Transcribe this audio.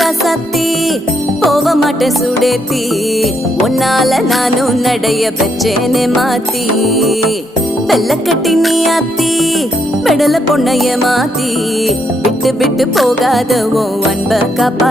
ராசாத்தி போக மாட்டேன் சுடேத்தி உன்னால நானும் நடைய பெற்றேனே மாத்தி வெள்ள கட்டி நீ ஆத்தி பெடல பொண்ணைய மாத்தி விட்டு விட்டு போகாத உன் அன்ப காப்பா